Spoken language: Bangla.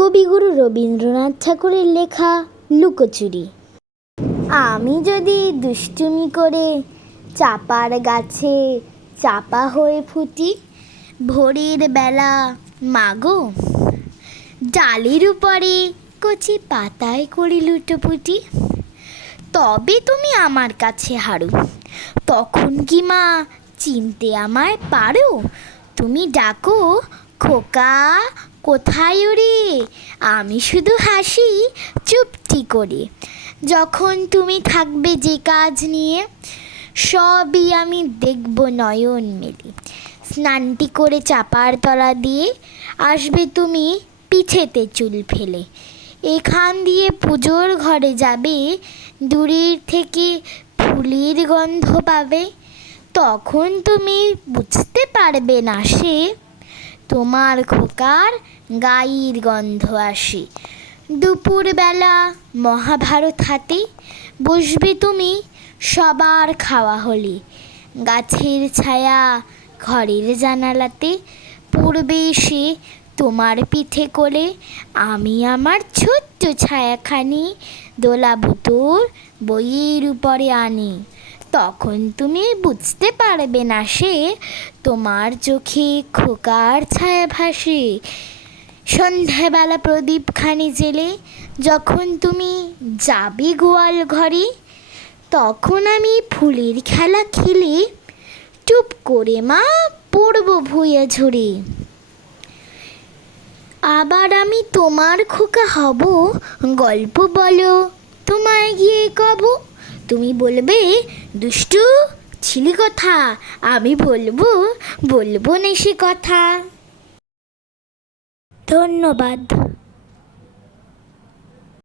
কবিগুরু রবীন্দ্রনাথ ঠাকুরের লেখা লুকোচুরি। আমি যদি দুষ্টুমি করে চাপার গাছে চাপা হয়ে ফুটি, ভোরের বেলা মাগো ডালের উপরে কচি পাতায় করি লুটোপুটি, তবে তুমি আমার কাছে হারো। তখন কি মা চিনতে আমায় পারো? তুমি ডাকো খোকা কোথায় ওরে, আমি শুধু হাসি চুপটি করে। যখন তুমি থাকবে যে কাজ নিয়ে, সবই আমি দেখব নয়ন মেলে। স্নানটি করে চাপার তলা দিয়ে আসবে তুমি পিঠেতে চুল ফেলে। এখান দিয়ে পুজোর ঘরে যাবে, দূরের থেকে ফুলের গন্ধ পাবে। তখন তুমি বুঝতে পারবে না সে তোমার খোকার গায়ের গন্ধ আসে। দুপুরবেলা মহাভারত হাতে বসবে তুমি সবার খাওয়া হলে। গাছের ছায়া ঘরের জানালাতে পড়বে এসে তোমার পিঠে কোলে। আমি আমার ছোট্ট ছায়াখানি দোলাবো তোর বইয়ের উপরে আনি। তখন তুমি বুঝতে পারবে না সে তোমার চোখে খোকার ছায়া ভাসে। সন্ধ্যাবেলা প্রদীপখানি জেলে যখন তুমি যাবে গোয়াল ঘরে, তখন আমি ফুলের খেলা খেলে টুপ করে মা পড়বো ভুঁইয়া ঝরে। আবার আমি তোমার খোকা হব, গল্প বলো তোমায় গিয়ে কব। তুমি বলবে দুষ্টু ছিলি কথা, আমি বলবো না সে কথা। ধন্যবাদ।